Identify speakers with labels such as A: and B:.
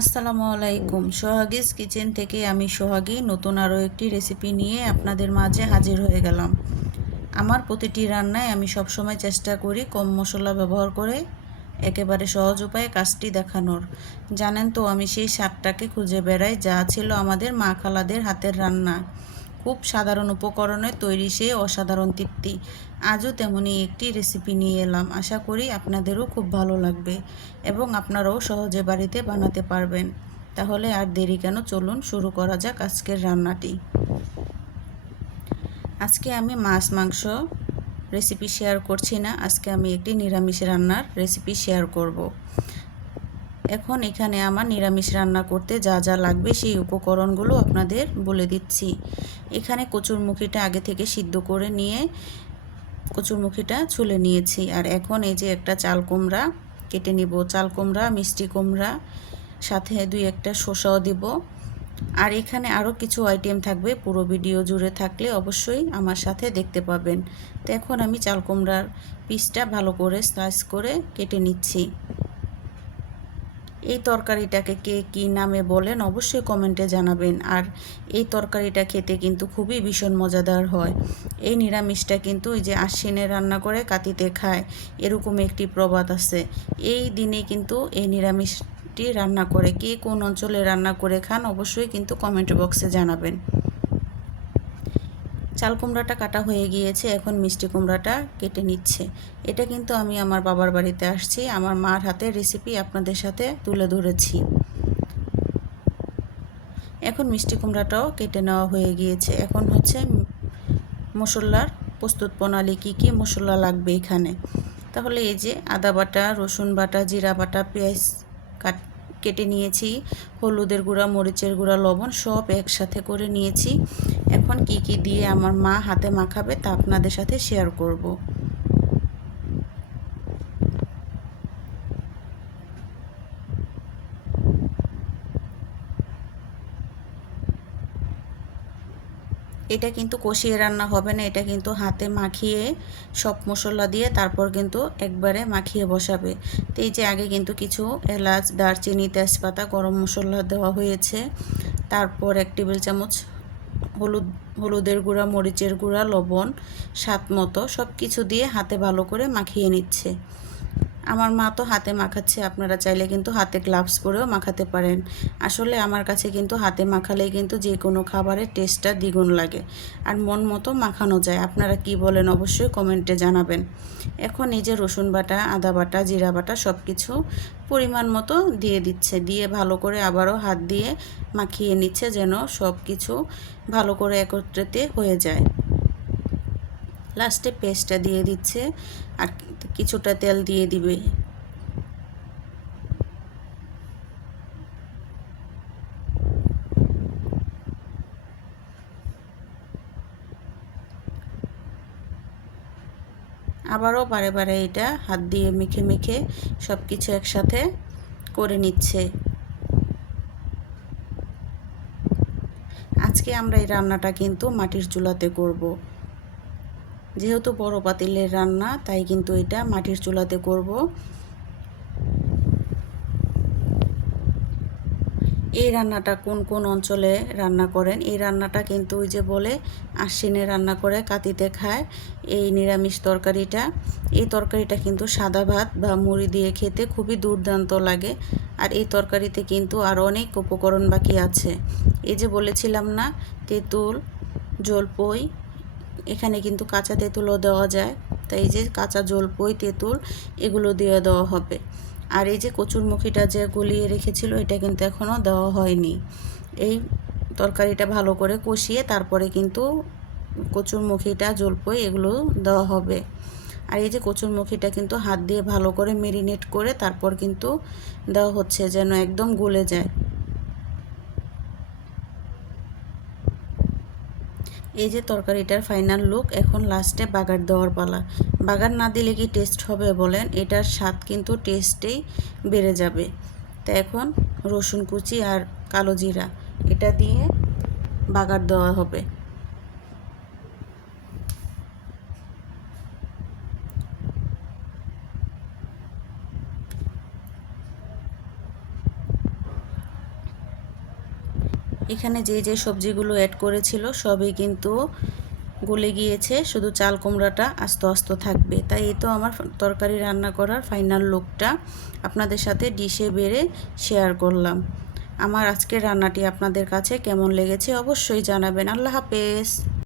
A: আসসালামু আলাইকুম। সোহাগিস কিচেন থেকে আমি সোহাগি নতুন আরও একটি রেসিপি নিয়ে আপনাদের মাঝে হাজির হয়ে গেলাম। আমার প্রতিটি রান্নায় আমি সবসময় চেষ্টা করি কম মশলা ব্যবহার করে একেবারে সহজ উপায়ে কাজটি দেখানোর। জানেন তো, আমি সেই স্বাদটাকে খুঁজে বেড়াই, যা ছিল আমাদের মা খালাদের হাতের রান্না। খুব সাধারণ উপকরণে তৈরি সে অসাধারণ তৃপ্তি। আজও তেমনই একটি রেসিপি নিয়ে এলাম। আশা করি আপনাদেরও খুব ভালো লাগবে এবং আপনারাও সহজে বাড়িতে বানাতে পারবেন। তাহলে আর দেরি কেন? চলুন শুরু করা যাক আজকের রান্নাটি। আজকে আমি মাছ, মাংস রেসিপি শেয়ার করছি না। আজকে আমি একটি নিরামিষ রান্নার রেসিপি শেয়ার করব। এখন এখানে আমার নিরামিষ রান্না করতে যা যা লাগবে সেই উপকরণগুলো আপনাদের বলে দিচ্ছি। এখানে কচুরমুখিটা আগে থেকে সিদ্ধ করে নিয়ে কচুরমুখিটা ছুলে নিয়েছি। আর এখন এই যে একটা চাল কুমড়া কেটে নিব। চাল কুমড়া, মিষ্টি কুমড়া, সাথে দুই একটা শসাও দিব। আর এখানে আরও কিছু আইটেম থাকবে। পুরো ভিডিও জুড়ে থাকলে অবশ্যই আমার সাথে দেখতে পাবেন। তো এখন আমি চাল কুমড়ার পিসটা ভালো করে স্লাইস করে কেটে নিচ্ছি। এই তরকারিটাকে কে কী নামে বলেন অবশ্যই কমেন্টে জানাবেন। আর এই তরকারিটা খেতে কিন্তু খুবই ভীষণ মজাদার হয়। এই নিরামিষটা কিন্তু ওই যে আশ্বিনে রান্না করে কাতিতে খায়, এরকম একটি প্রবাদ আছে। এই দিনে কিন্তু এই নিরামিষটি রান্না করে কে কোন অঞ্চলে রান্না করে খান অবশ্যই কিন্তু কমেন্ট বক্সে জানাবেন। চাল কুমড়াটা কাটা হয়ে গিয়েছে, এখন মিষ্টি কুমড়াটা কেটে নিচ্ছে। এটা কিন্তু আমি আমার বাবার বাড়িতে আসছি, আমার মার হাতের রেসিপি আপনাদের সাথে তুলে ধরেছি। এখন মিষ্টি কুমড়াটাও কেটে নেওয়া হয়ে গিয়েছে। এখন হচ্ছে মশলার প্রস্তুত প্রণালী কী কী মশলা লাগবে এখানে। তাহলে এই যে আদা বাটা, রসুন বাটা, জিরা বাটা, পেঁয়াজ কাট, কেটে নিয়েছি, হলুদের গুঁড়া, মরিচের গুঁড়া, লবণ সব একসাথে করে নিয়েছি। এখন কি কি দিয়ে আমার মা হাতে মাখাবে তা আপনাদের সাথে শেয়ার করব। এটা কিন্তু কষিয়ে রান্না হবে না, এটা কিন্তু হাতে মাখিয়ে সব মশলা দিয়ে তারপর কিন্তু একবারে মাখিয়ে বসাবে। তো এই যে আগে কিন্তু কিছু এলাচ, দারচিনি, তেজপাতা, গরম মশলা দেওয়া হয়েছে। তারপর এক টেবিল চামচ হলুদ, হলুদের গুঁড়া, মরিচের গুঁড়া, লবণ, স্বাদ মতো সব কিছু দিয়ে হাতে ভালো করে মাখিয়ে নিচ্ছে। আমার মা তো হাতে মাখাচ্ছে, আপনারা চাইলে কিন্তু হাতে গ্লাভস পরেও মাখাতে পারেন। আসলে আমার কাছে কিন্তু হাতে মাখালেই কিন্তু যে কোনো খাবারের টেস্টটা দ্বিগুণ লাগে। আর মন মতো মাখানো যায়, আপনারা কি বলেন অবশ্যই কমেন্টে জানাবেন। এখন এই যে রসুন বাটা, আদা বাটা, জিরা বাটা সব কিছু পরিমাণ মতো দিয়ে দিচ্ছে। দিয়ে ভালো করে আবারও হাত দিয়ে মাখিয়ে নিচ্ছে যেন সব কিছু ভালো করে একত্রিত হয়ে যায়। লাস্টে পেস্টটা দিয়ে দিচ্ছে। আর কিছুটা তেল দিয়ে দিবে। আবারও বারে বারে এটা হাত দিয়ে মেখে মেখে সব কিছু একসাথে করে নিচ্ছে। আজকে আমরা এই রান্নাটা কিন্তু মাটির চুলাতে করব। যেহেতু বড় পাতিলের রান্না, তাই কিন্তু এটা মাটির চুলাতে করব। এই রান্নাটা কোন কোন অঞ্চলে রান্না করেন? এই রান্নাটা কিন্তু ওই যে বলে আশ্বিনে রান্না করে, কাতিতে খায়। এই নিরামিষ তরকারিটা, এই তরকারিটা কিন্তু সাদা ভাত বা মুড়ি দিয়ে খেতে খুবই দুর্দান্ত লাগে। আর এই তরকারিতে কিন্তু আরও অনেক উপকরণ বাকি আছে। এই যে বলেছিলাম না, তেঁতুল, জলপই এখানে কিন্তু কাঁচা তেঁতুলও দেওয়া যায়। তাই এই যে কাঁচা জলপই, তেঁতুল, এগুলো দিয়ে দেওয়া হবে। আর এই যে কচুরমুখিটা যে গলিয়ে রেখেছিল, এটা কিন্তু এখনও দেওয়া হয়নি। এই তরকারিটা ভালো করে কষিয়ে তারপরে কিন্তু কচুরমুখিটা, জলপই এগুলো দেওয়া হবে। আর এই যে কচুরমুখিটা কিন্তু হাত দিয়ে ভালো করে মেরিনেট করে তারপর কিন্তু দেওয়া হচ্ছে যেন একদম গলে যায়। এই যে তরকারিটার ফাইনাল লুক এখন লাস্টে বাগার দেওয়ার পালা। বাগার না দিলে কি টেস্ট হবে বলেন? এটার স্বাদ কিন্তু টেস্টেই বেড়ে যাবে। তা এখন রসুন কুচি আর কালো জিরা, এটা দিয়ে বাগার দেওয়া হবে। এখানে যে যে সবজিগুলো অ্যাড করেছিল, সবই কিন্তু গলে গিয়েছে। শুধু চাল কুমড়াটা আস্ত আস্ত থাকবে। তাই এই তো আমার তরকারি রান্না করার ফাইনাল লুকটা আপনাদের সাথে ডিশে বেড়ে শেয়ার করলাম। আমার আজকের রান্নাটি আপনাদের কাছে কেমন লেগেছে অবশ্যই জানাবেন। আল্লাহ হাফেজ।